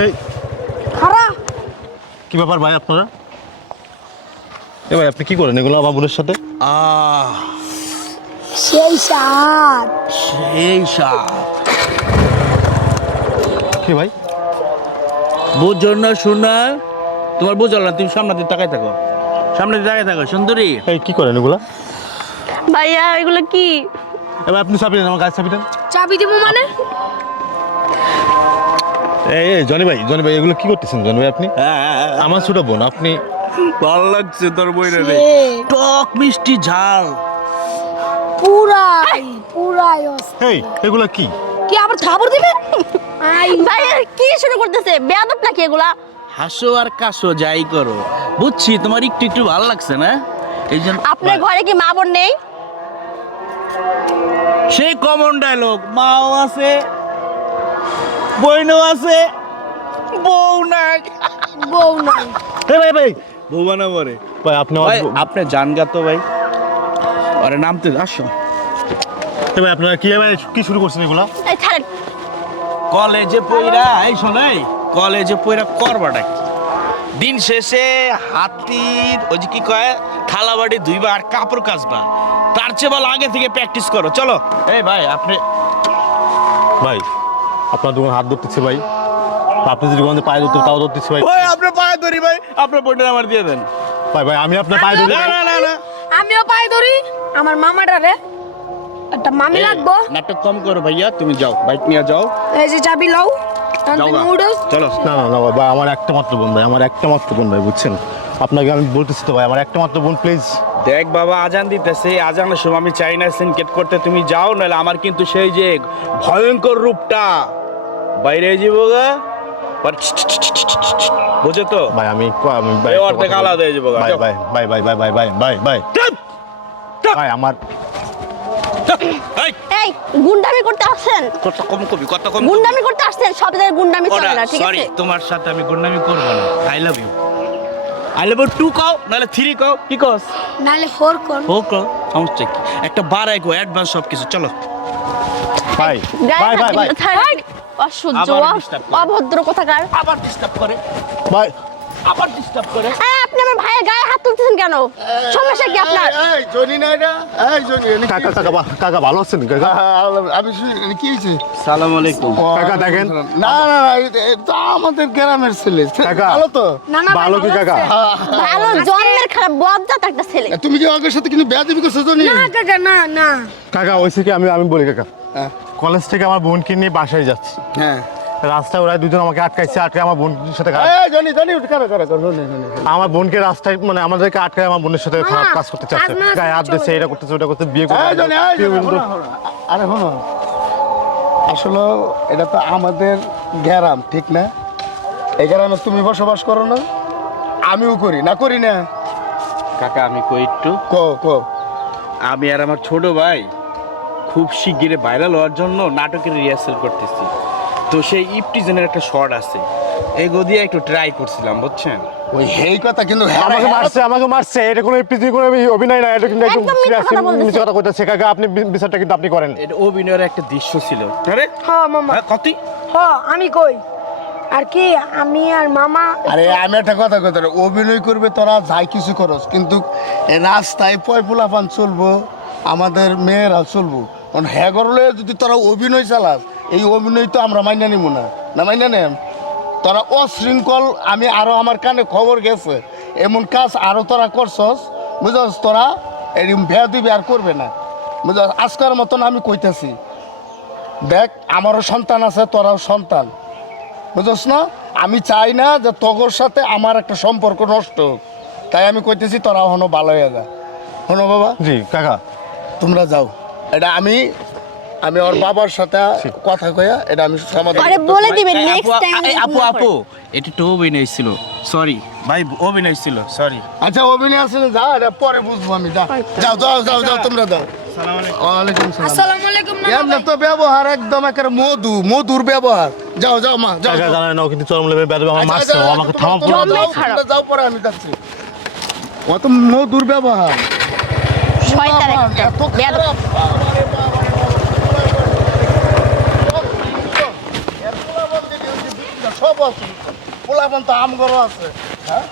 এই খারা কি ব্যাপার ভাই আপনারা? এ ভাই আপনি কি করেন এগুলো আমার বোনের সাথে? সেই সাত সেই সাপ কি ভাই? বুঝছো না শোনা, তোমার বুঝল না, তুমি সামনে দিয়ে তাকাই থাকো, সামনে দিয়ে তাকাই থাকো সুন্দরী। এই কি করেন এগুলা? ভাইয়া এগুলো কি? এবার আপনি চাবি দেন, আমার গাছ চাবি দেন। চাবি দিব মানে? এই জনি ভাই এগুলো কি করতেছেন জনি ভাই আপনি? আমার ছোট বোন আপনি। ভালো লাগছে তোর বইরে রে, সে টক মিষ্টি ঝাল। পুরাই এই এগুলা কি? কি আবার খাবার দিবে? আই ভাইয়া কি শুরু করতেছে? বেয়াদব নাকি এগুলা? হাসো আর কাশো যাই করো, বুঝছি তোমার একটু একটু ভালো লাগছে না, এই জন্য আপনার ঘরে কি মা বোন নেই? সেই কমন ডায়লগ, মাও আছে বইনও আছে, বউ নাই। বউ নাই। এই ভাই বউ বানা পরে ভাই আপনি আমার ভাই আপনি জানগা তো ভাই, আরে নামতে আসো। এই ভাই আপনারা কি শুরু করছেন এগুলা? এই ছাড়েন। কলেজে পইরা এই শোনাই, কলেজে পইরা করবাটা কি? দিন শেষে হাতির ওই যে কি কয় থালাবাড়ি ধুইবা আর কাপড় কাচবা, তার চেয়ে ভালো আগে থেকে প্র্যাকটিস করো। চলো এই ভাই আপনি ভাই আপনার দোকান হাত ধরতেছে ভাই, আপনি যদি কোন পায়ে ধরতে তাও ধরতেছে ভাই। ওই আপনার পায়ে ধরি ভাই, আপনার বইটা আমার দিয়ে দেন। ভাই আমি আপনার পায়ে ধরি। না না না না আমিও পাই ধরি। আমার মামাটা রে একটা মামি এই, লাগবো। নাটক কম করো ভাইয়া, তুমি যাও বাইক নিয়ে যাও। এই যে চাবি লও। যাও গা। নুডলস চলো না ভাই আমার একটা মাত্র বোন ভাই, আমার একটা মাত্র বোন ভাই, বুঝছেন? আপনাকে আমি বলতেছি তো ভাই, আমার একটা মাত্র বোন, প্লিজ। দেখ বাবা, আজান দিতেছে, আজানের সময় আমি চাই না সিনকেট করতে, তুমি যাও, নাহলে আমার কিন্তু সেই যে ভয়ঙ্কর রূপটা বাইরে যাব গা। বুঝো তো ভাই আমি এই অর্ধেক আলাদা হয়ে যাবো গা। ভাই যাও। ভাই ভাই ভাই ভাই ভাই ভাই ভাই ভাই চুপ! চুপ! ভাই আমার এই, এই গুন্ডামি করতে আসছেন? কথা কম কবি, কথা কম গুন্ডামি করতে আসছেন, সব জায়গায় গুন্ডামি চলে না, ঠিক সরি, আছে? তোমার সাথে আমি গুন্ডামি করবো না। I love you, I love you 2 কও নাহলে 3 কও, কি কস? নালে 4 কোন। ও কও, সমস্যা কি? একটা বাড়াই গো, অ্যাডভান্স সব কিছু। চলো ভাই গায়ে ভাই হাত ভাই ভাই দিবেন, ছাড়েন। অসহ্য, আবার disturb করে। অভদ্র কোথাকার। আবার ডিস্টার্ব করে, ভাই আবার ডিস্টার্ব করে। এই, আপনি আমার ভাইয়ের গায়ে হাত তুলতেছেন কেন? সমস্যা কি আপনার? এই জনি না এটা, এই জনি কাকা ভালো আছেন কাকা? আমি কি হয়েছে? সালাম আলাইকুম। কাকা দেখেন। না না এটা আমাদের গ্রামের ছেলে কাকা। ভালো তো। না না ভালো কি কাকা? ভালো জন্মের খারাপ বজ্জাত একটা ছেলে। তুমি কি আগের সাথে কিন্তু বেয়াদবি করছো জনি? না কাকা না। কাকা ওইসে কি আমি বলি কাকা, হ্যাঁ কলেজ থেকে আমার বোনকে নিয়ে বাসায় যাচ্ছি, হ্যাঁ রাস্তায় ওরা দুজন আমাকে আটকে আমার বোনের সাথে এই জনি করে জনি আমার বোনকে রাস্তায় মানে আমাদেরকে আটকায় আমার বোনের সাথে খারাপ কাজ করতে চাচ্ছে, কাজ না গায়ে হাত দিচ্ছে, এটা করতেছে ওটা করতে, বিয়ে করতে। এই জনি আরে শোনো, আসলে এটা তো আমাদের গ্রাম, ঠিক না? এই গ্রামে তুমি বসবাস করো না, আমিও করি না কাকা আমি কই একটু, কো আমি আর আমার ছোট ভাই খুব শিগগিরই ভাইরাল হওয়ার জন্য নাটকের রিহার্সাল করতেছি। তো সেই ইপটিজনের একটা শর্ট আছে, এগো দিয়ে একটু ট্রাই করছিলাম, বুঝছেন? ওই হেই কথা কিন্তু আমাকে মারছে, এটা কোনো এপিসোড কোনো অভিনয় না, এটা কিন্তু একদম একদম মিথ্যা কথা বলতেছে। মিথ্যা কথা কইতাছে কাকা, আপনি বিচারটা কিন্তু আপনি করেন। এটা অভিনয়ের একটা দৃশ্য ছিল। আরে হ্যাঁ মামা। হ্যাঁ কতি হ্যাঁ আমি কই আর কি, আমি আর মামা আরে আমি একটা কথা কইতে পারি, অভিনয় করবে তোরা যাই কিছু করস, কিন্তু এ রাস্তায় পয়পুলাপান চলবো, আমাদের মেয়েরা চলবো, কারণ হ্যাঁ করলে যদি তোরা অভিনয় চালাস, এই অভিনয় তো আমরা মাইনা নিব না মাইনা নেন তোরা অশৃঙ্খল। আমি আরো আমার কানে খবর গেছে এমন কাজ আরো তোরা করছস, বুঝছস? তোরা এরকম ভেয়া দিবি আর করবে না, বুঝছস? আজকের মতন আমি কইতেছি, দেখ আমারও সন্তান আছে, তোরাও সন্তান, বুঝছস না? আমি চাই না যে তোর সাথে আমার একটা সম্পর্ক নষ্ট হোক, তাই আমি কইতেছি তোরা হনো ভালো হয়ে যা। হনো বাবা, জি কাকা। তোমরা যাও, এটা আমি ওর বাবার সাথে কথা কইয়া এটা আমি সমাধান আরে করতেছি। বলে দিবেন এই, নেক্সট টাইম। আপু এটা তো অভিনয় ছিল, সরি ভাই, অভিনয় ছিল, সরি। আচ্ছা অভিনয় আসলে যা, এটা পরে বুঝবো আমি, যাও তোমরা যাও। ওয়ালাইকুম সালাম। আসসালামু আলাইকুম না এমনি তো ব্যবহার একদম একেবারে মধুর ব্যবহার। যাও মা যাও। কাকা জানেন না, ও কিন্তু চরম লেভেলের বেয়াদব, আমার মারছে, ও আমাকে থামাবো না। জন্মেই খারাপ। যাও পরে আমি যাচ্ছি। অত মধুর ব্যবহার, শয়তান একটা এত বেয়াদব। খারাপ। আরে বাবা। সব আছে পোলাপান তো আম গরো আছে হ্যাঁ